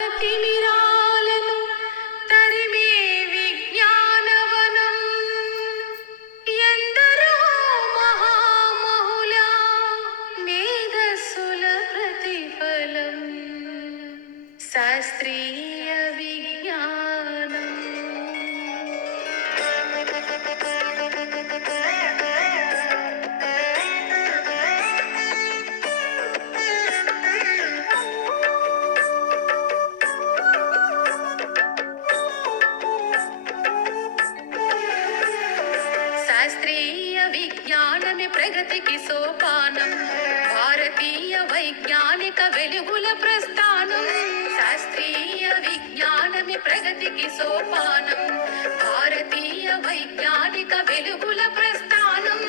తిమిరాలను తరిమే విజ్ఞానవనం ఎందరో మహామహుల మేధస్సుల ప్రతిఫలం శాస్త్రీయ విజ్ఞానం. శాస్త్రీయ విజ్ఞానమే ప్రగతికి సోపానం, భారతీయ వైజ్ఞానిక వెలుగుల ప్రస్థానం. శాస్త్రీయ విజ్ఞానమే ప్రగతికి సోపానం, భారతీయ వైజ్ఞానిక వెలుగుల ప్రస్థానం.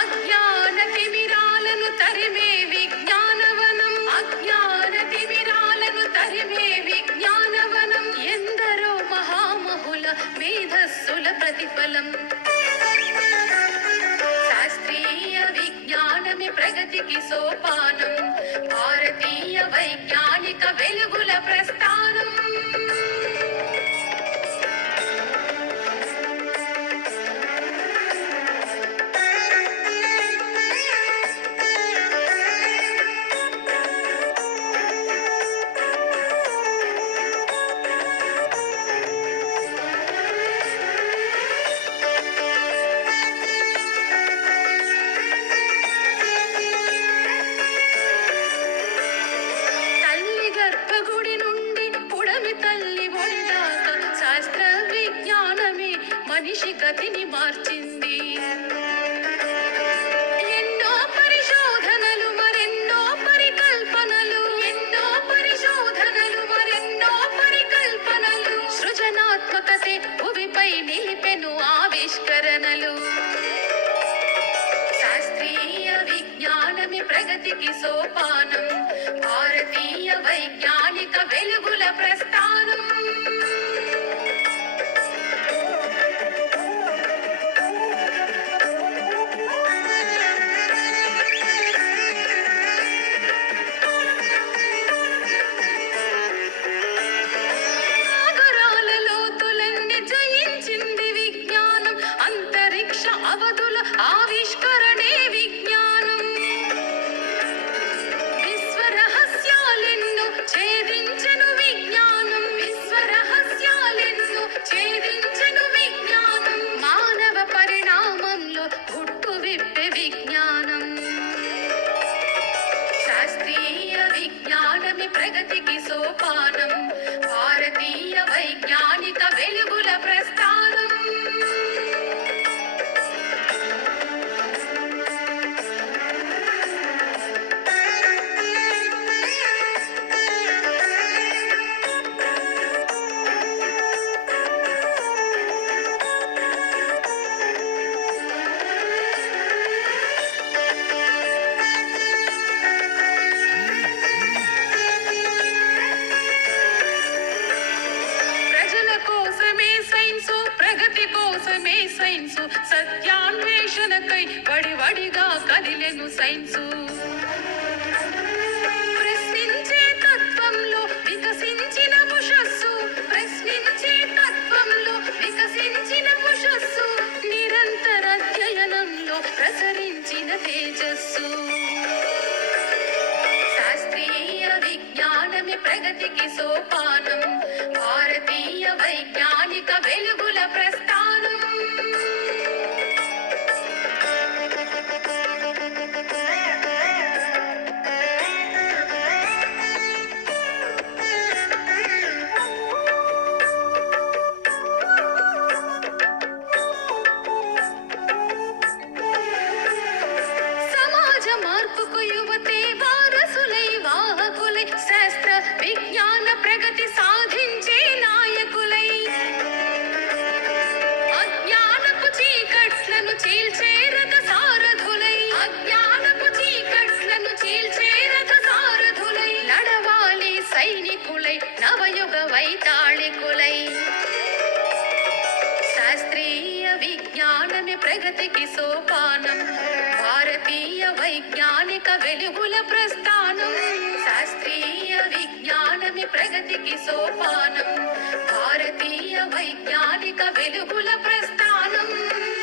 అజ్ఞాన తిమిరాలను తరిమే విజ్ఞానవనం, అజ్ఞాన తిమిరాలను తరిమే విజ్ఞానవనం ఎందరో మహామహుల మేధస్సుల ప్రతిఫలం. శాస్త్రీయ విజ్ఞానమే ప్రగతికి సోపానం, భారతీయ వైజ్ఞానిక వెలుగుల ప్రస్థానం. మనిషి గతిని మార్చింది. ఎన్నో పరిశోధనలు మరెన్నో పరికల్పనలు, ఎన్నో పరిశోధనలు మరెన్నో పరికల్పనలు, సృజనాత్మకతే భూమిపై నిలిపెను ఆవిష్కరణలు. శాస్త్రీయ విజ్ఞానమే ప్రగతికి సోపానం, భారతీయ వైజ్ఞానిక వెలుగుల ప్రస్థానం. అవధుల ఆవిష్కరణే విజ్ఞానం. విశ్వరహస్యాలెన్నో ఛేదించెను విజ్ఞానం, విశ్వరహస్యాలెన్నో ఛేదించెను విజ్ఞానం. మానవ పరిణామంలో పుట్టు విప్పే విజ్ఞానం. శాస్త్రీయ విజ్ఞానమే ప్రగతికి సోపానం, భారతీయ వైజ్ఞానిక వెలుగుల ప్రస్థానం. ప్రగతి కోసమే సైన్సు, సత్యాన్వేషణకై వడివడిగా కదిలెను సైన్సు. ప్రశ్నించే తత్వంలో వికసించిన ఉషస్సు, ప్రశ్నించే తత్వంలో వికసించిన ఉషస్సు, నిరంతర అధ్యయనంలో ప్రసరించిన తేజస్సు. శాస్త్రీయ విజ్ఞానమే ప్రగతికి సోపానం, భారతీయ వైజ్ఞానిక వెలుగుల ప్రస్థానం. సమాజ మార్పుకు యువతే వారసులై వాహకులై, శాస్త్ర విజ్ఞాన ప్రగతి సాధించే నాయకులై, అజ్ఞానపు చీకట్లను చీల్చే రథ సారథులై, అజ్ఞానపు చీకట్లను చీల్చే రథ సారథులై, నడవాలి సైనికులై నవయుగ వైతాళికులై. శాస్త్రీయ విజ్ఞానమే ప్రగతికి సోపానం, భారతీయ వైజ్ఞానిక వెలుగుల ప్రస్థానం. శాస్త్రీయ విజ్ఞానమే ప్రగతి ప్రగతికి సోపానం భారతీయ వైజ్ఞానిక వెలుగుల ప్రస్థానం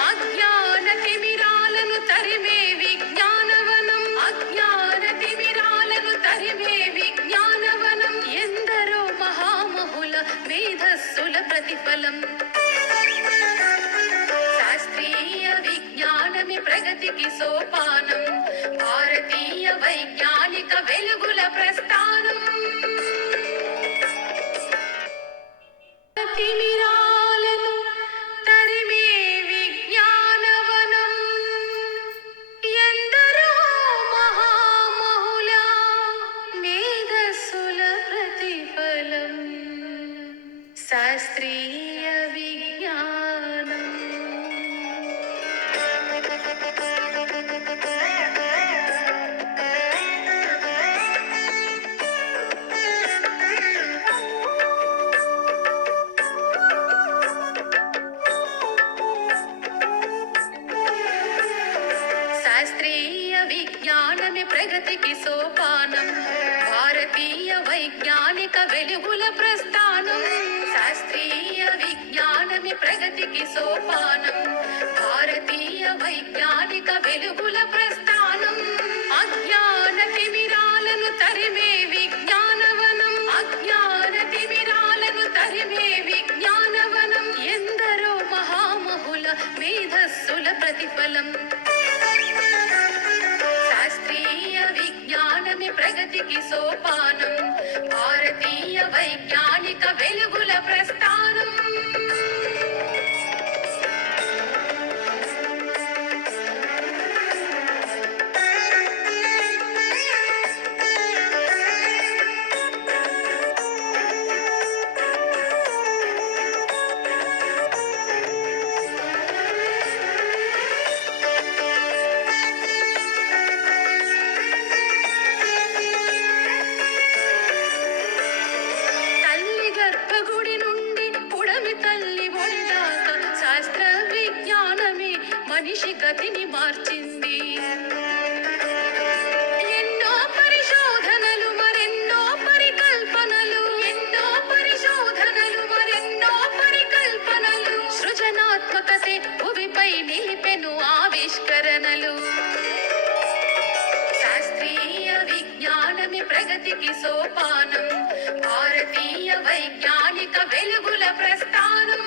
అజ్ఞాన తిమిరాలను తరిమే విజ్ఞానవనం అజ్ఞాన తిమిరాలను తరిమే విజ్ఞానవనం ఎందరో మహామహుల మేధస్సుల ప్రతిఫలం శాస్త్రీయ విజ్ఞానమే ప్రగతికి సోపానం భారతీయ వైజ్ఞానిక వెలుగుల ప్రస్థానం తిమిరాలను తరిమే విజ్ఞానవనం ఎందరో మహామహుల మేధస్సుల ప్రతిఫలం శాస్త్రీయ విజ్ఞానం శాస్త్రీయ విజ్ఞానమే ప్రగతికి సోపానం భారతీయ వైజ్ఞానిక వెలుగుల ప్రస్థానం శాస్త్రీయ విజ్ఞానమే ప్రగతికి సోపానం భారతీయ వైజ్ఞానిక వెలుగుల ప్రస్థానం అజ్ఞాన తిమిరాలను తరిమే విజ్ఞానవనం అజ్ఞాన తిమిరాలను తరిమే విజ్ఞానవనం ఎందరో మహామహుల మేధస్సుల ప్రతిఫలం శాస్త్రీయ విజ్ఞానమే ప్రగతికి సోపానం భారతీయ వైజ్ఞానిక వెలుగుల ప్రస్థానం తల్లి గర్భగుడి నుండి పుడమి తల్లి ఒడిదాకా శాస్త్ర విజ్ఞానమే మనిషి గతిని మార్చింది ఎన్నో పరిశోధనలు మరెన్నో పరికల్పనలు ఎన్నో పరిశోధనలు మరెన్నో పరికల్పనలు సృజనాత్మకతే భువిపై నిలిపెను ఆవిష్కరణలు శాస్త్రీయ విజ్ఞానమే ప్రగతికి సోపానం భారతీయ వైజ్ఞానిక వెలుగుల ప్రస్థానం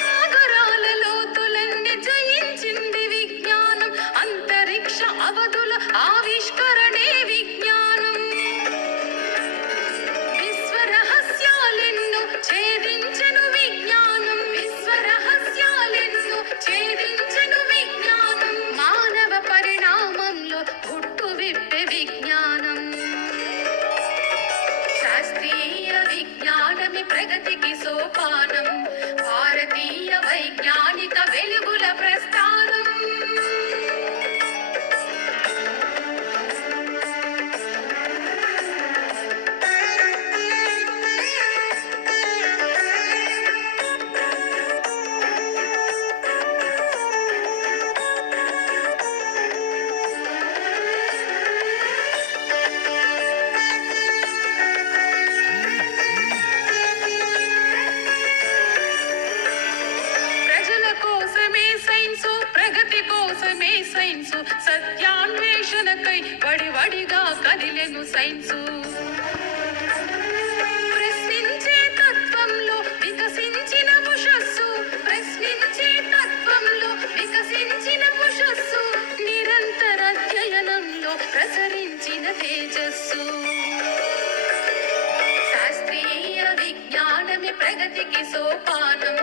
సాగరాల లోతులన్నీ జయించింది విజ్ఞానం అంతరిక్ష అవధుల ఆవిష్కరణే విజ్ఞానం విశ్వరహస్యాలెన్నో ఛేదించెను విజ్ఞానం విశ్వరహస్యాలెన్నో ఛేదించెను విజ్ఞానం మానవ పరిణామంలో పుట్టు విప్పే విజ్ఞానం శాస్త్రీయ విజ్ఞానమే ప్రగతికి సోపానం భారతీయ వైజ్ఞానిక వెలుగుల ప్రస్థానం ప్రజల కోసమే సైన్సు ప్రగతి కోసమే సైన్సు సత్యాన్వేషణకై వడివడిగా కదిలెను సైన్సు ప్రశ్నించే తత్వంలో వికసించిన ఉషస్సు ప్రశ్నించే తత్వంలో వికసించిన ఉషస్సు నిరంతర అధ్యయనంలో ప్రసరించిన తేజస్సు శాస్త్రీయ విజ్ఞానమే ప్రగతికి సోపానం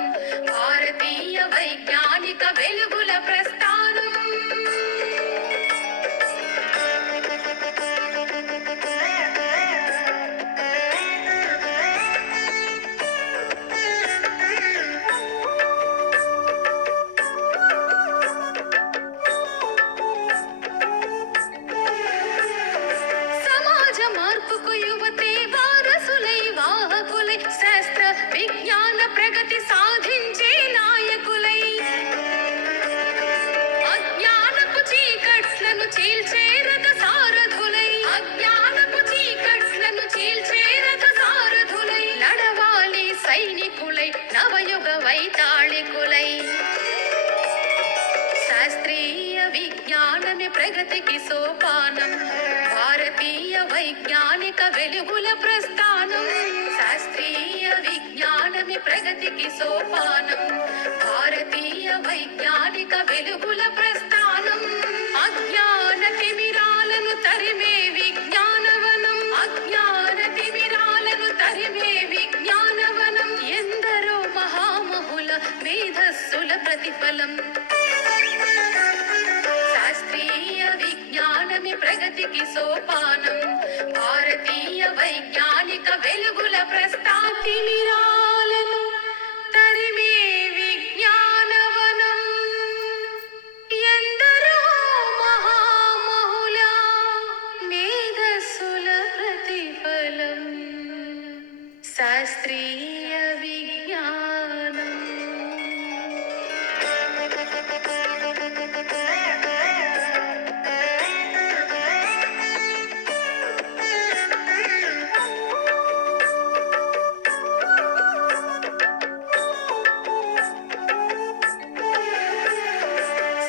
భారతీయ వైజ్ఞానిక వెలుగుల ప్రస్థానం సమాజ మార్పుకు యువతే వారసులై వాహకులై వైతాళికులై శాస్త్రీయ విజ్ఞానమే ప్రగతికి సోపానం భారతీయ వైజ్ఞానిక వెలుగుల ప్రస్థానం శాస్త్రీయ విజ్ఞానమే ప్రగతికి సోపానం భారతీయ వైజ్ఞానిక వెలుగుల ప్రస్థానం అజ్ఞాన తిమిరాలను తరిమే విజ్ఞానవనం అజ్ఞాన తిమిరాలను తరిమే విజ్ఞానవనం ఎందరో మహామహుల మేధస్సుల ప్రతిఫలం శాస్త్రీయ విజ్ఞానమే ప్రగతికి సోపానం భారతీయ వైజ్ఞానిక వెలుగుల ప్రస్థాతిమిరాలను తరిమే విజ్ఞానవనం ఎందరో మహామహుల మేధస్సుల ప్రతిఫలం శాస్త్రీయ విజ్ఞానం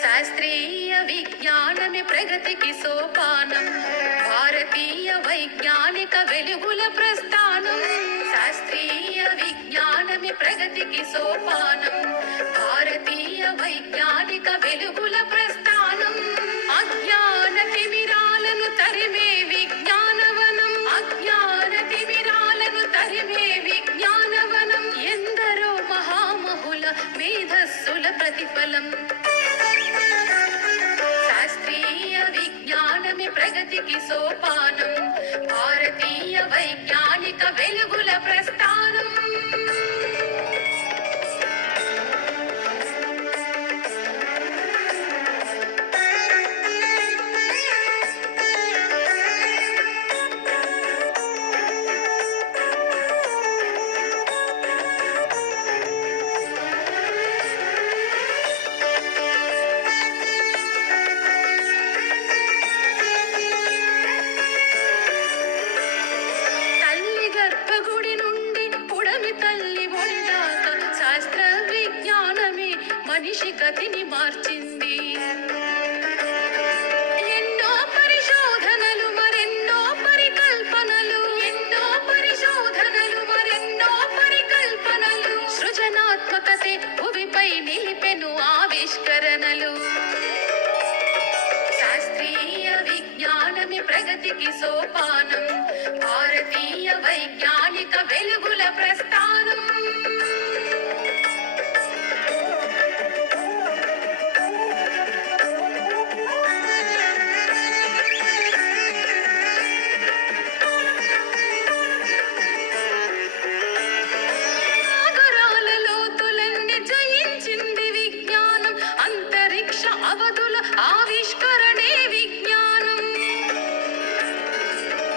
శాస్త్రీయ విజ్ఞానమే ప్రగతికి సోపానం భారతీయ వైజ్ఞానిక వెలుగుల ప్రస్థానం శాస్త్రీయ విజ్ఞానమే ప్రగతికి సోపానం భారతీయ వైజ్ఞానిక వెలుగుల ప్రస్థానం అజ్ఞాన తిమిరాలను తరిమే విజ్ఞానవనం అజ్ఞాన తిమిరాలను తరిమే విజ్ఞానవనం ఎందరో మహామహుల మేధస్సుల ప్రతిఫలం శాస్త్రీయ విజ్ఞానమే ప్రగతికి సోపానం భారతీయ వైజ్ఞానిక వెలుగుల ప్రస్థానం తల్లి గర్భగుడి నుండి పుడమి తల్లి ఒడిదాకా శాస్త్ర విజ్ఞానమే మనిషి గతిని మార్చింది ఎన్నో పరిశోధనలు మరెన్నో పరికల్పనలు ఎన్నో పరిశోధనలు మరెన్నో పరికల్పనలు సృజనాత్మకతే భూమిపై నిలిపెను ఆవిష్కరణలు శాస్త్రీయ విజ్ఞానమే ప్రగతికి సోపానం భారతీయ వైజ్ఞానిక వెలుగుల ప్రస్థానం సాగరాల లోతులన్నీ జయించింది విజ్ఞానం అంతరిక్ష అవధుల ఆవిష్కరణే విజ్ఞానం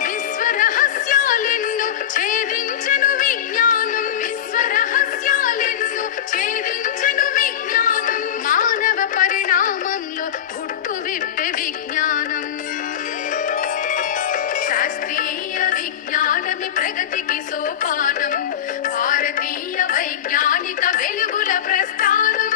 విశ్వరహస్యాలెన్నో ఛేదించెను విజ్ఞానం విశ్వరహస్యాలెన్నో ఛేదించెను విజ్ఞానం మానవ పరిణామంలో పుట్టు విప్పే విజ్ఞానం శాస్త్రీయ విజ్ఞానమే ప్రగతికి సోపానం భారతీయ వైజ్ఞానిక వెలుగుల ప్రస్థానం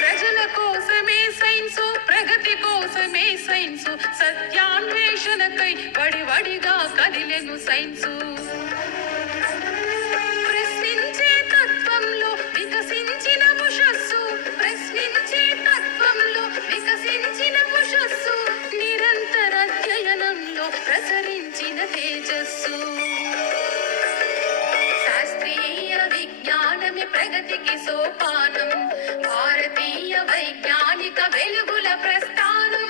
ప్రజల కోసమే సైన్సు ప్రగతి కోసమే సైన్సు సత్యాన్వేషణకై వడివడిగా కదిలెను సైన్సు ప్రశ్నించే తత్వంలో వికసించిన ఉషస్సు ప్రశ్నించే తత్వంలో వికసించిన ఉషస్సు నిరంతర అధ్యయనంలో ప్రసరించిన తేజస్సు శాస్త్రీయ విజ్ఞానమే ప్రగతికి సోపానం భారతీయ వైజ్ఞానిక వెలుగుల ప్రస్థానం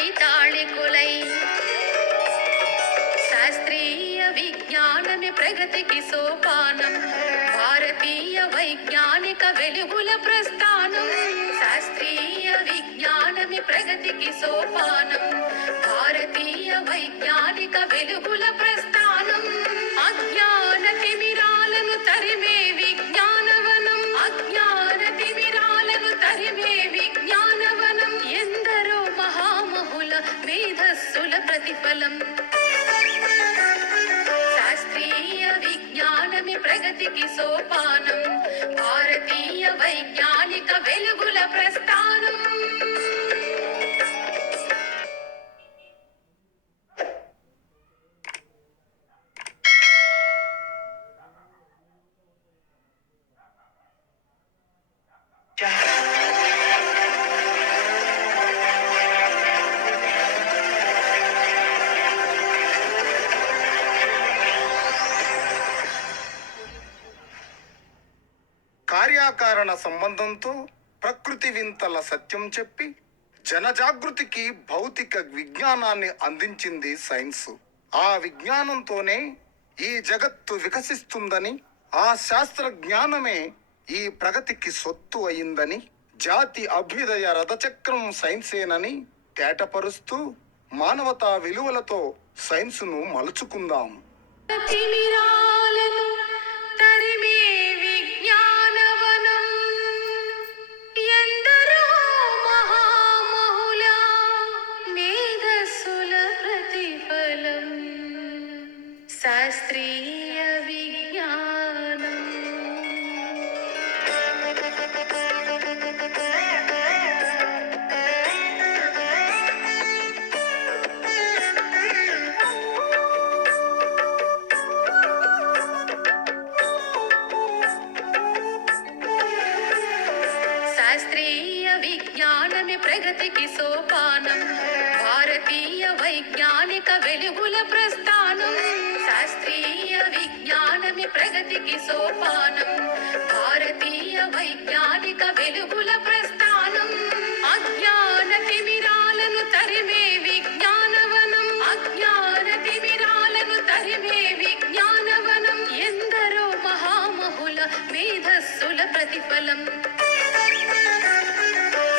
వైతాళికులై శాస్త్రీయ విజ్ఞానమే ప్రగతికి సోపానం భారతీయ వైజ్ఞానిక వెలుగుల ప్రస్థానం శాస్త్రీయ విజ్ఞానమే ప్రగతికి సోపానం భారతీయ వైజ్ఞానిక వెలుగుల ప్రస్థానం అజ్ఞాన తిమిరాలను తరిమే విజ్ఞానవనం అజ్ఞాన తిమిరాలను తరిమే విజ్ఞానవనం ఎందరో మహామహుల మేధస్సుల ప్రతిఫలం శాస్త్రీయ విజ్ఞానమే ప్రగతికి సోపానం భారతీయ వైజ్ఞానిక వెలుగుల ప్రస్థానం కార్యాకారణ సంబంధంతో ప్రకృతి వింతల సత్యం చెప్పి జనజాగృతికి భౌతిక విజ్ఞానాన్ని అందించింది సైన్స్. ఆ విజ్ఞానంతోనే ఈ జగత్తు వికసిస్తుందని, ఆ శాస్త్ర జ్ఞానమే ఈ ప్రగతికి సొత్తు అయిందని, జాతి అభ్యుదయ రథచక్రం సైన్సేనని తేటపరుస్తూ మానవతా విలువలతో సైన్సును మలుచుకుందాం. తిమిరాలను తరిమే విజ్ఞానవనం ఎందరో మహామహుల మేధస్సుల ప్రతిఫలం శాస్త్రీయ విజ్ఞానం శాస్త్రీయ విజ్ఞానమే ప్రగతికి సోపానం భారతీయ వైజ్ఞానిక వెలుగుల ప్రస్థానం శాస్త్రీయ విజ్ఞానమే ప్రగతికి సోపానం భారతీయ వైజ్ఞానిక వెలుగుల ప్రస్థానం అజ్ఞాన తిమిరాలను తరిమే విజ్ఞానవనం అజ్ఞాన తిమిరాలను తరిమే విజ్ఞానవనం ఎందరో మహామహుల మేధస్సుల ప్రతిఫలం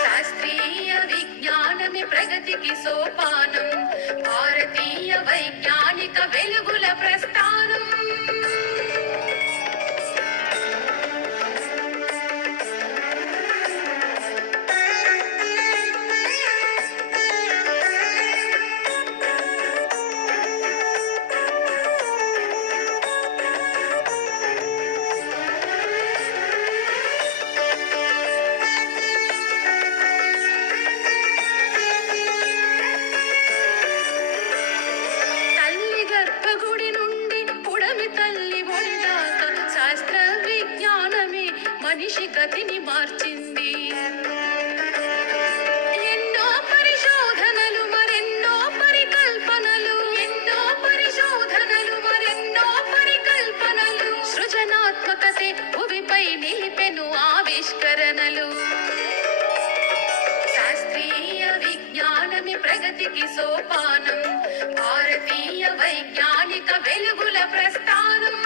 శాస్త్రీయ విజ్ఞానమే ప్రగతికి సోపానం భారతీయ వైజ్ఞానిక వెలుగుల ప్రస్థానం తల్లి గర్భగుడి నుండి పుడమి తల్లి ఒడిదాకా శాస్త్ర విజ్ఞానమే మనిషి గతిని మార్చింది ఎన్నో పరిశోధనలు మరెన్నో పరికల్పనలు ఎన్నో పరిశోధనలు మరెన్నో పరికల్పనలు సృజనాత్మకతే భువిపై నిలిపెను ఆవిష్కరణలు శాస్త్రీయ విజ్ఞానమే ప్రగతికి సోపానం భారతీయ వైజ్ఞానిక వెలుగుల ప్రస్థానం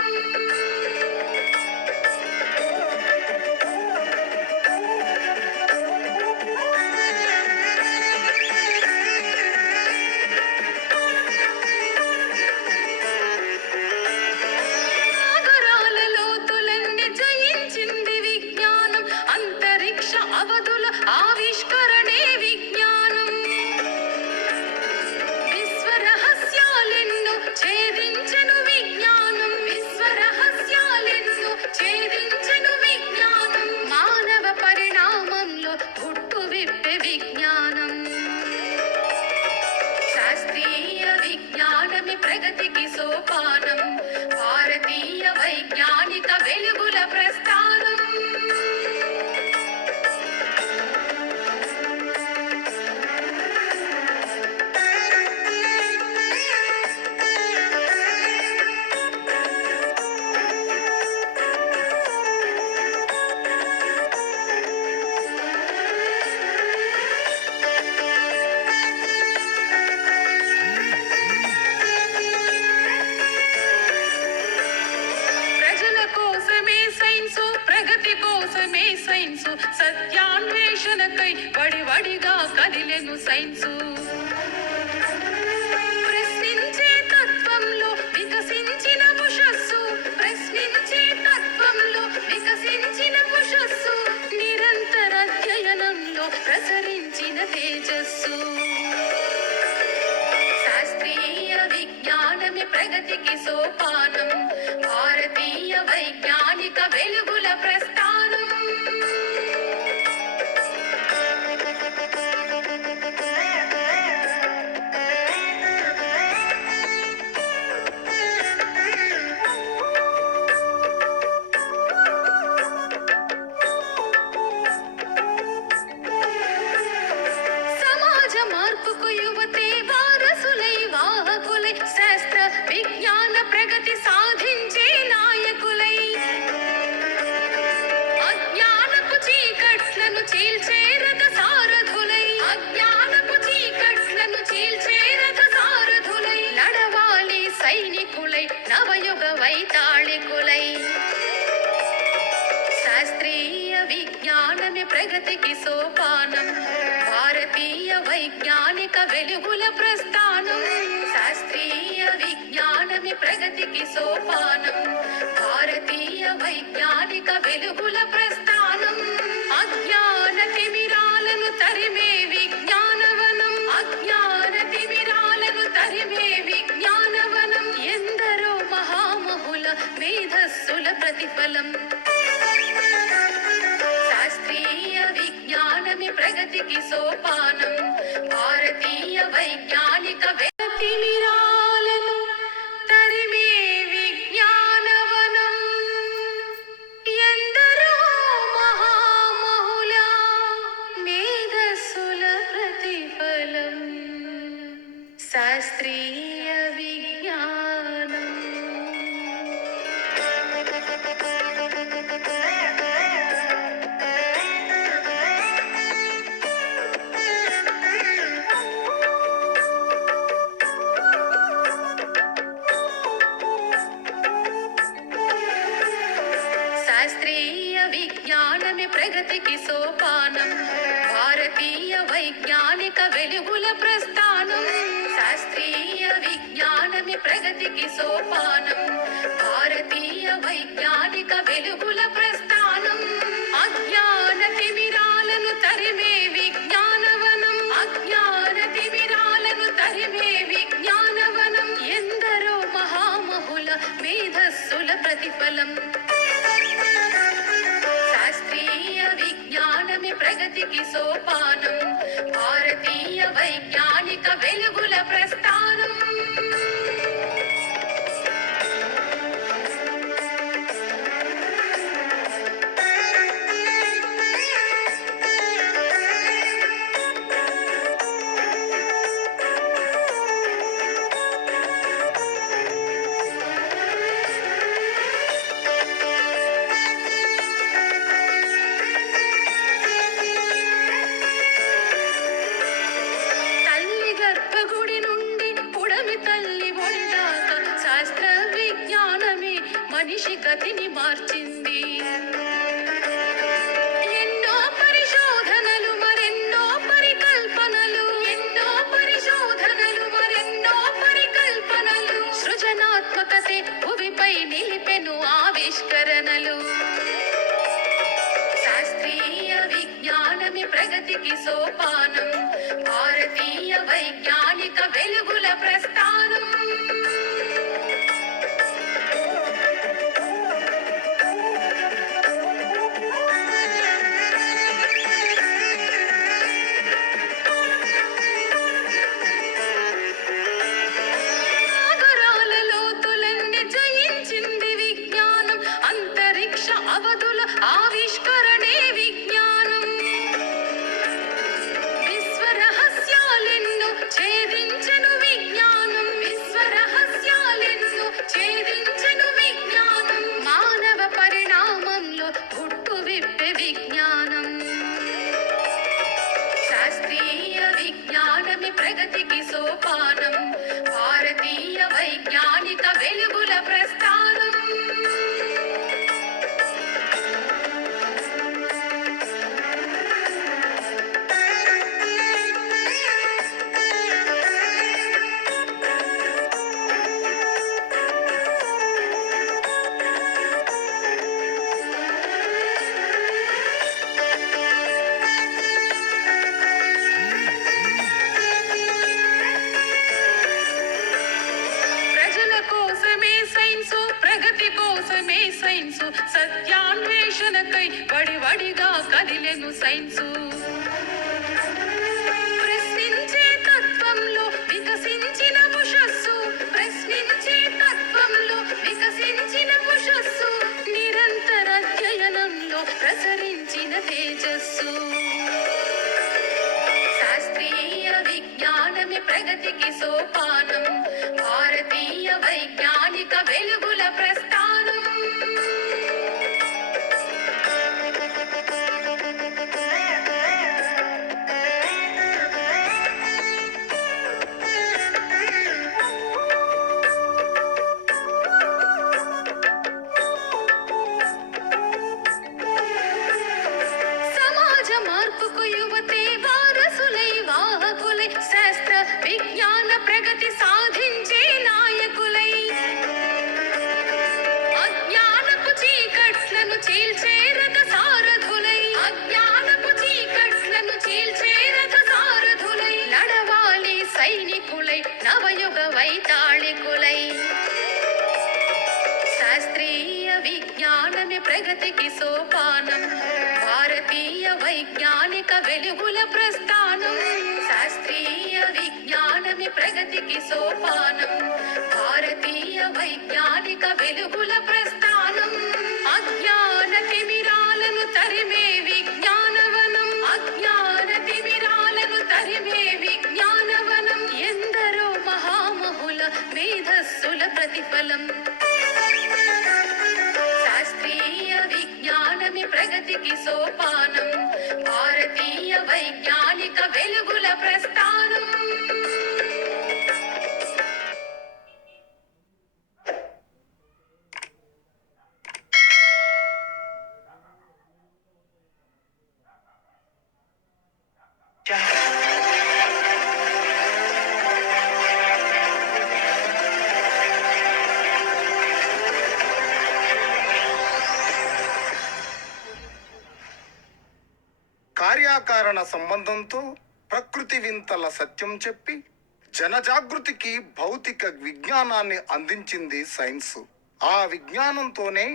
సాగరాల లోతులన్నీ జయించింది విజ్ఞానం అంతరిక్ష అవధుల ఆవిష్కరణే విజ్ఞానం విశ్వ రహస్యాలెన్నో ఛేదించెను విజ్ఞానం ప్రగతికి సోపానం భారతీయ వైజ్ఞానిక వెలుగుల ప్రస్థానం. సమాజ మార్పుకు యువతే వారసులై వాహకులై శాస్త్ర విజ్ఞాన ప్రగతి సాధించే నాయకులై అజ్ఞానపు చీకట్లను చీల్చే రథ సారథులై అజ్ఞానపు చీకట్లను చీల్చే రథ సారథులై నడవాలి సైనికులై నవయుగ వైతాళికులై. శాస్త్రీయ విజ్ఞానమే ప్రగతికి సోపానం భారతీయ వైజ్ఞానిక వెలుగుల ప్రస్థానం. శాస్త్రీయ విజ్ఞానమే ప్రగతికి సోపానం భారతీయ వైజ్ఞానిక వెలుగుల ప్రస్థానం. అజ్ఞాన తిమిరాలను తరిమే విజ్ఞానవనం అజ్ఞాన తిమిరాలను తరిమే విజ్ఞానవనం ఎందరో మహామహుల మేధస్సుల ప్రతిఫలం. శాస్త్రీయ విజ్ఞానమే ప్రగతికి సోపానం భారతీయ వైజ్ఞానిక తిమిరాలను తరిమే విజ్ఞానవనం ఎందరో మహామహుల మేధస్సుల ప్రతిఫలం. శాస్త్రీయ విజ్ఞానం. శాస్త్రీయ విజ్ఞానమే ప్రగతికి సోపానం భారతీయ వైజ్ఞానిక వెలుగుల ప్రస్థానం. శాస్త్రీయ విజ్ఞానమే ప్రగతికి సోపానం భారతీయ వైజ్ఞానిక వెలుగుల ప్రస్థానం. అజ్ఞాన తిమిరాలను తరిమే విజ్ఞానవనం అజ్ఞాన తిమిరాలను తరిమే విజ్ఞానవనం ఎందరో మహామహుల మేధస్సుల ప్రతిఫలం. శాస్త్రీయ విజ్ఞానమే ప్రగతికి సోపానం భారతీయ వైజ్ఞానిక వెలుగుల ప్రస్థానం. తల్లి గర్భగుడి నుండి పుడమి తల్లి ఒడిదాకా శాస్త్ర విజ్ఞానమే మనిషి గతిని మార్చింది. ఎన్నో పరిశోధనలు మరెన్నో పరికల్పనలు ఎన్నో పరిశోధనలు మరెన్నో పరికల్పనలు సృజనాత్మకతే భువిపై నిలిపెను ఆవిష్కరణలు. శాస్త్రీయ విజ్ఞానమే ప్రగతికి సోపానం భారతీయ వైజ్ఞానిక వెలుగుల ప్రస్థానం. సాగరాల లోతులన్నీ జయించింది విజ్ఞానం అంతరిక్ష అవధుల ఆవిష్కరణే విజ్ఞానం. విశ్వ రహస్యాలెన్నో ఛేదించెను విజ్ఞానం విశ్వ రహస్యాలెన్నో ఛేదించెను విజ్ఞానం. మానవ పరిణామంలో పుట్టు విప్పే విజ్ఞానం. శాస్త్రీయ విజ్ఞానమే ప్రగతికి సోపానం భారతీయ వైజ్ఞానిక వెలుగుల ప్రస్థానం. సైన్సు. ప్రశ్నించే తత్వంలో వికసించిన ఉషస్సు, ప్రశ్నించే తత్వంలో వికసించిన ఉషస్సు, నిరంతర అధ్యయనంలో ప్రసరించిన తేజస్సు. శాస్త్రీయ విజ్ఞానమే ప్రగతికి సోపానం, భారతీయ వైజ్ఞానిక వెలుగుల ప్రస్థానం. సమాజ మార్పుకు యువతే వారసులై వాహకులై, శాస్త్ర విజ్ఞాన ప్రగతి సాధించే నాయకులై, అజ్ఞానపు చీకట్లను చీల్చే రథ సారథులై, అజ్ఞానపు చీకట్లను చీల్చే రథ సారథులై, నడవాలి సైనికులై నవయుగ వైతాళికులై. శాస్త్రీయ విజ్ఞానమే ప్రగతికి సోపానం, భారతీయ వైజ్ఞానిక వెలుగుల ప్రస్థానం. శాస్త్రీయ విజ్ఞానమే ప్రగతికి సోపానం, భారతీయ వైజ్ఞానిక వెలుగుల ప్రస్థానం. అజ్ఞాన తిమిరాలను తరిమే విజ్ఞానవనం, అజ్ఞాన తిమిరాలను తరిమే విజ్ఞానవనం. ఎందరో మహామహుల మేధస్సుల ప్రతిఫలం. శాస్త్రీయ విజ్ఞానమే ప్రగతికి సోపానం, భారతీయ వైజ్ఞానిక వెలుగుల ప్రస్థానం. కార్యాకారణ సంబంధంతో ప్రకృతి వింతల సత్యం చెప్పి జనజాగృతికి భౌతిక విజ్ఞానాన్ని అందించింది సైన్స్. ఆ విజ్ఞానంతోనే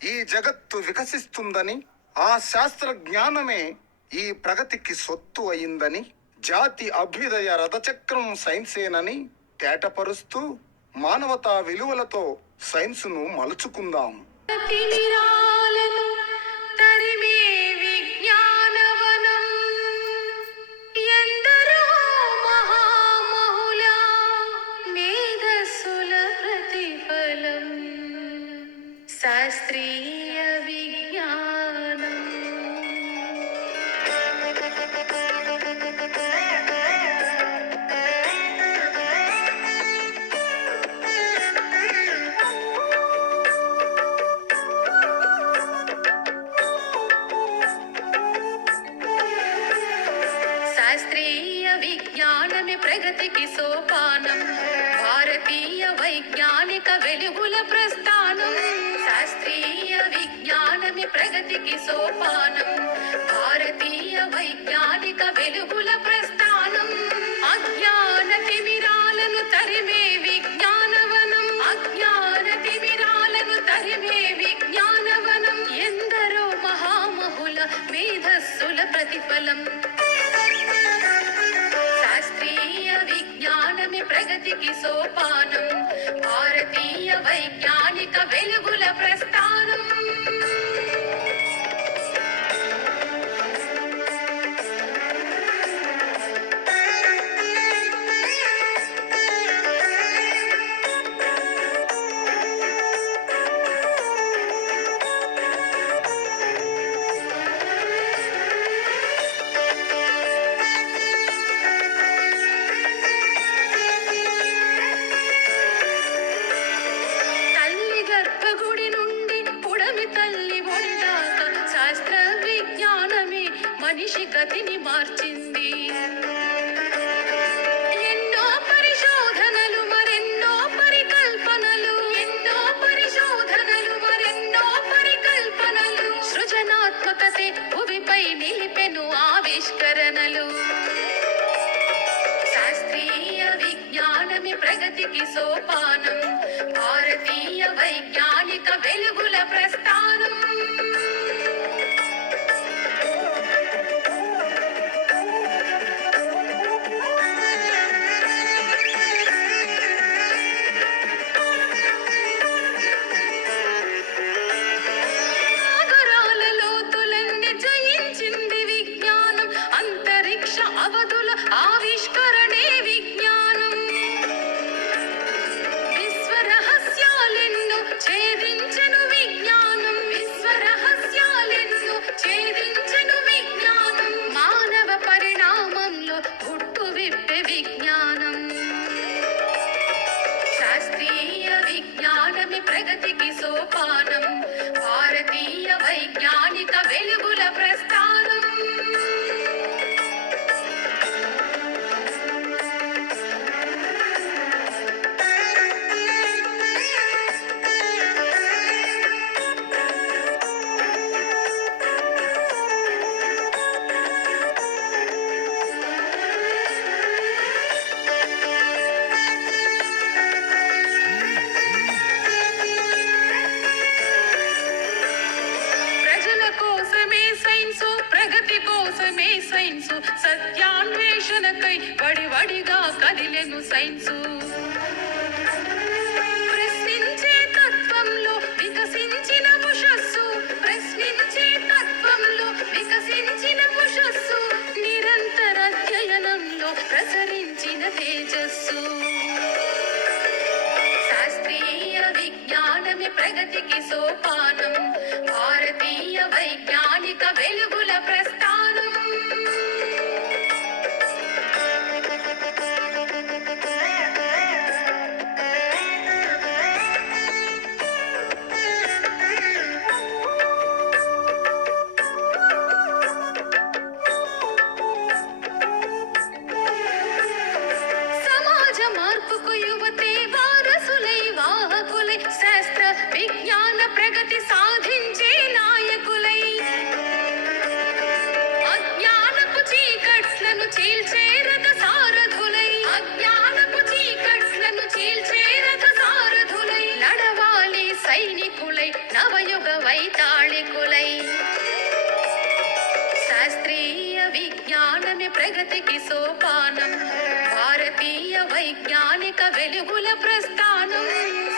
ఈ జగత్తు వికసిస్తుందని, ఆ శాస్త్ర జ్ఞానమే ఈ ప్రగతికి సొత్తు అయిందని, జాతి అభ్యుదయ రథచక్రం సైన్సేనని తేటపరుస్తూ మానవతా విలువలతో సైన్సును మలుచుకుందాం. తిమిరాలను తరిమే విజ్ఞానవనం, ఎందరో మహామహుల మేధస్సుల ప్రతిఫలం. శాస్త్రీయ విజ్ఞానం. శాస్త్రీయ విజ్ఞానమే ప్రగతికి సోపానం, భారతీయ వైజ్ఞానిక వెలుగుల ప్రస్థానం. శాస్త్రీయ విజ్ఞానమే ప్రగతికి సోపానం, భారతీయ వైజ్ఞానిక వెలుగుల ప్రస్థానం. అజ్ఞాన తిమిరాలను తరిమే విజ్ఞానవనం, అజ్ఞాన తిమిరాలను తరిమే విజ్ఞానవనం. ఎందరో మహామహుల మేధస్సుల ప్రతిఫలం. శాస్త్రీయ విజ్ఞానమే ప్రగతికి సోపానం, భారతీయ వైజ్ఞానిక వెలుగుల ప్రస్థానం. తల్లి గర్భగుడి నుండి పుడమి తల్లి ఒడి దాకా శాస్త్ర విజ్ఞానమే మనిషి గతిని మార్చింది. ఎన్నో పరిశోధనలు మరెన్నో పరికల్పనలు, ఎన్నో పరిశోధనలు మరెన్నో పరికల్పనలు, సృజనాత్మకతే భూమిపై నిలిపెను ఆవిష్కరణలు. శాస్త్రీయ విజ్ఞానమే ప్రగతికి సోపానం, భారతీయ వైజ్ఞానిక వెలుగుల ప్రస్థానం. సైన్సు. ప్రశ్నించే తత్వంలో వికసించిన ఉషస్సు, ప్రశ్నించే తత్వంలో వికసించిన ఉషస్సు, నిరంతర అధ్యయనంలో ప్రసరించిన తేజస్సు. శాస్త్రీయ విజ్ఞానమే ప్రగతికి సోపానం, భారతీయ వైజ్ఞానిక వెలుగుల ప్రస్థానం. సమాజ మార్పుకు యువతే వారసులై వాహకులై, శాస్త్ర విజ్ఞాన ప్రగతి సాధించే నాయకులై, అజ్ఞానపు చీకట్లను చీల్చే రథ సారథులై, అజ్ఞానపు చీకట్లను చీల్చే రథ సారథులై, నడవాలి సైనికులై నవయుగ వైతాళికులై. శాస్త్రీయ విజ్ఞానమే ప్రగతికి సోపానం, భారతీయ వైజ్ఞానిక వెలుగుల ప్రస్థానం.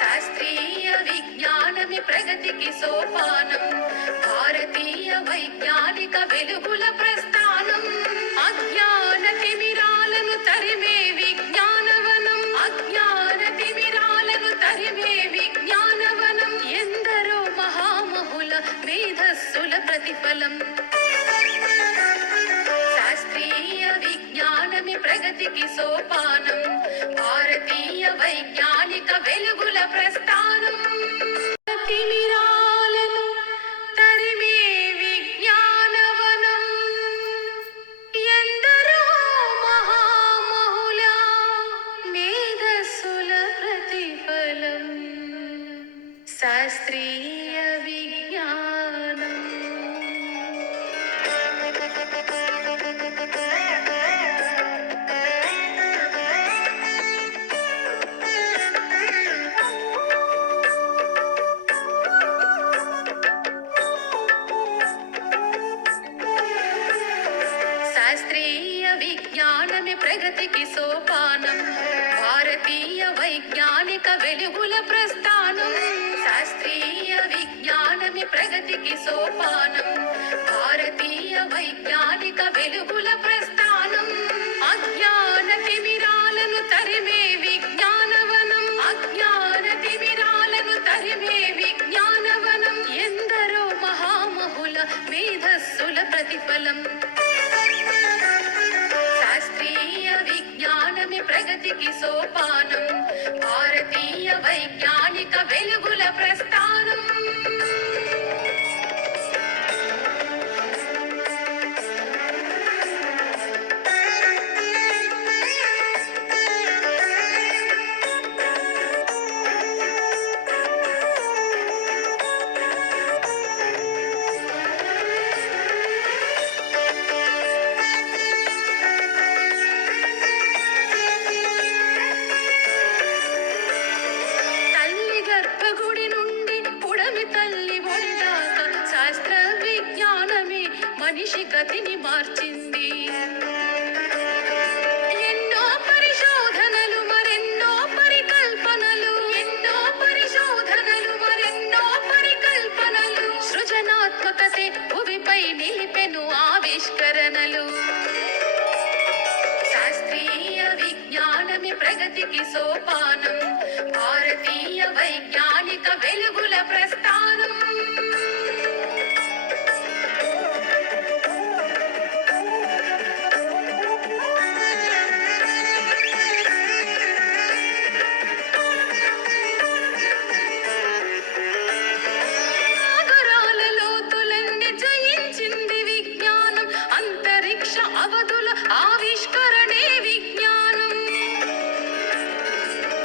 శాస్త్రీయ విజ్ఞానమే ప్రగతికి సోపానం, భారతీయ వైజ్ఞానిక వెలుగుల ప్రస్థానం. అజ్ఞాన తిమిరాలను తరిమే విజ్ఞానవనం, అజ్ఞాన తిమిరాలను తరిమే విజ్ఞానవనం. ఎందరో మహామహుల మేధస్సుల ప్రతిఫలం. శాస్త్రీయ విజ్ఞానమే ప్రగతికి సోపానం, భారతీయ వైజ్ఞానిక వెలుగుల ప్రస్థానం. తిమిరాలను తరిమే విజ్ఞానవనం, ఎందరో మహామహుల మేధస్సుల ప్రతిఫలం. శాస్త్రీయ విజ్ఞానం. శాస్త్రీయ విజ్ఞానమే ప్రగతికి సోపానం, భారతీయ వైజ్ఞానిక వెలుగుల ప్రస్థానం. శాస్త్రీయ విజ్ఞానమే ప్రగతికి సోపానం, భారతీయ వైజ్ఞానిక వెలుగుల ప్రస్థానం. అజ్ఞాన తిమిరాలను తరిమే విజ్ఞానవనం, అజ్ఞాన తిమిరాలను తరిమే విజ్ఞానవనం. ఎందరో మహామహుల మేధస్సుల ప్రతిఫలం. శాస్త్రీయ విజ్ఞానమే ప్రగతికి సోపానం, భారతీయ వైజ్ఞానిక వెలుగుల ప్రస్థానం. తల్లి గర్భగుడి నుండి పుడమి తల్లి ఒడి దాకా, శాస్త్ర విజ్ఞానమే మనిషి గతిని మార్చింది. ఎన్నో పరిశోధనలు మరెన్నో పరికల్పనలు, ఎన్నో పరిశోధనలు మరెన్నో పరికల్పనలు, సృజనాత్మకతే భువిపై నిలిపెను ఆవిష్కరణలు. శాస్త్రీయ విజ్ఞానమే ప్రగతికి సోపానం, భారతీయ వైజ్ఞానిక వెలుగుల ప్రస్థానం. సాగరాల లోతులన్నీ జయించింది విజ్ఞానం, అంతరిక్ష అవధుల ఆవిష్కరణే విజ్ఞానం.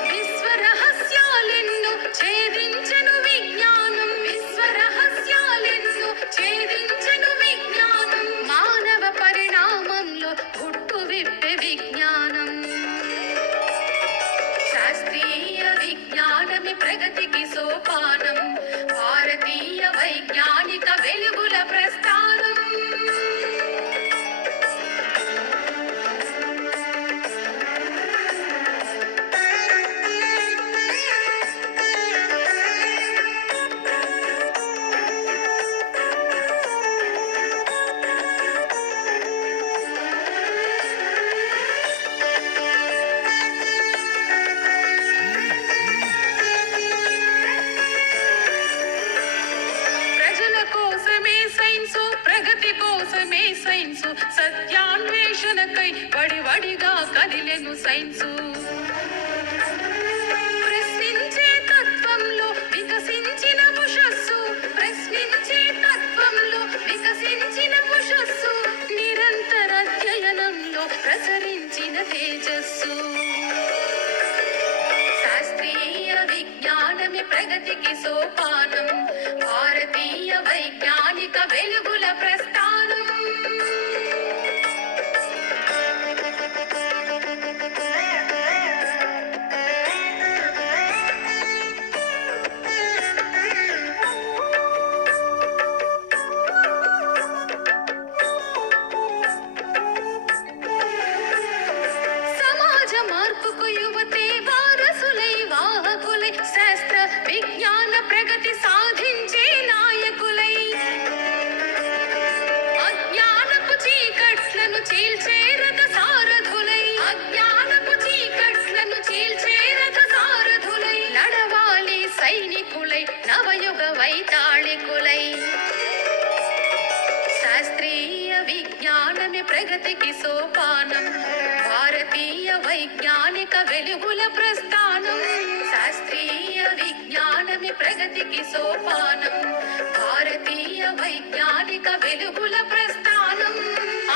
విశ్వ రహస్యాలెన్నో ఛేదించెను విజ్ఞానం, విశ్వ రహస్యాలెన్నో ఛేదించెను విజ్ఞానం. మానవ పరిణామంలో పుట్టు విప్పే విజ్ఞానం. శాస్త్రీయ విజ్ఞానమే ప్రగతికి సోపానం, భారతీయ వైజ్ఞానిక వెలుగుల ప్రస్థానం. ప్రశ్నించే తత్వంలో వికసించిన ఉషస్సు, ప్రశ్నించే తత్వంలో వికసించిన ఉషస్సు, నిరంతర అధ్యయనంలో ప్రసరించిన తేజస్సు. శాస్త్రీయ విజ్ఞానమే ప్రగతికి సోపానం, భారతీయ వైజ్ఞానిక వెలుగుల ప్రస్థానం. సమాజ మార్పుకు యువతే వారసులై వాహకులై, శాస్త్ర విజ్ఞాన ప్రగతి సాధించే నాయకులై, అజ్ఞానపు చీకట్లను చీల్చే రథ సారథులై, అజ్ఞానపు చీకట్లను చీల్చే రథ సారథులై, నడవాలి సైనికులై నవయుగ వైతాళికులై. శాస్త్రీయ విజ్ఞానమే ప్రగతికి సోపానం, భారతీయ వైజ్ఞానిక వెలుగుల ప్రస్థానం. శాస్త్రీయ విజ్ఞానమే ప్రగతికి సోపానం, భారతీయ వైజ్ఞానిక వెలుగుల ప్రస్థానం.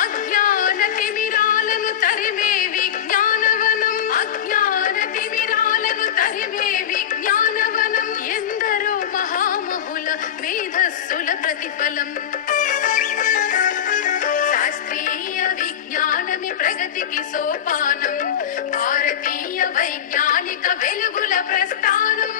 అజ్ఞాన తిమిరాలను తరిమే విజ్ఞానవనం, అజ్ఞాన తిమిరాలను తరిమే విజ్ఞానవనం. ఎందరో మహామహుల మేధస్సుల ప్రతిఫలం. శాస్త్రీయ విజ్ఞానమే ప్రగతికి సోపానం, భారతీయ వైజ్ఞానిక వెలుగుల ప్రస్థానం.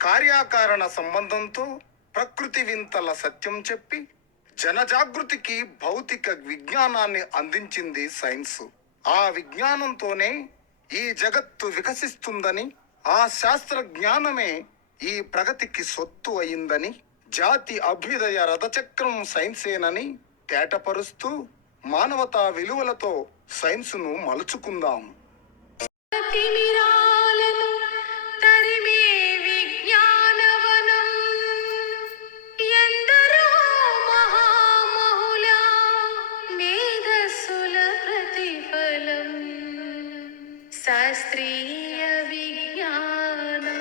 కార్యాకారణ సంబంధంతో ప్రకృతి వింతల సత్యం చెప్పి జనజాగృతికి భౌతిక విజ్ఞానాన్ని అందించింది సైన్స్. ఆ విజ్ఞానంతోనే ఈ జగత్తు వికసిస్తుందని, ఆ శాస్త్ర జ్ఞానమే ఈ ప్రగతికి సొత్తు అయిందని, జాతి అభ్యుదయ రథచక్రం సైన్సేనని తేటపరుస్తూ మానవతా విలువలతో సైన్సును మలుచుకుందాం. తిమిరాలను తరిమే విజ్ఞానవనం, ఎందరో మహామహుల మేధస్సుల ప్రతిఫలం. శాస్త్రీయ విజ్ఞానం.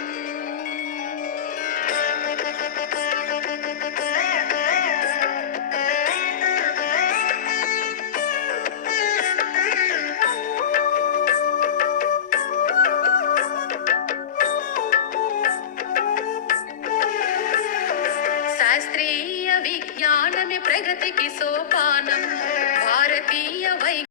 శాస్త్రీయ విజ్ఞానమే ప్రగతికి సోపానం,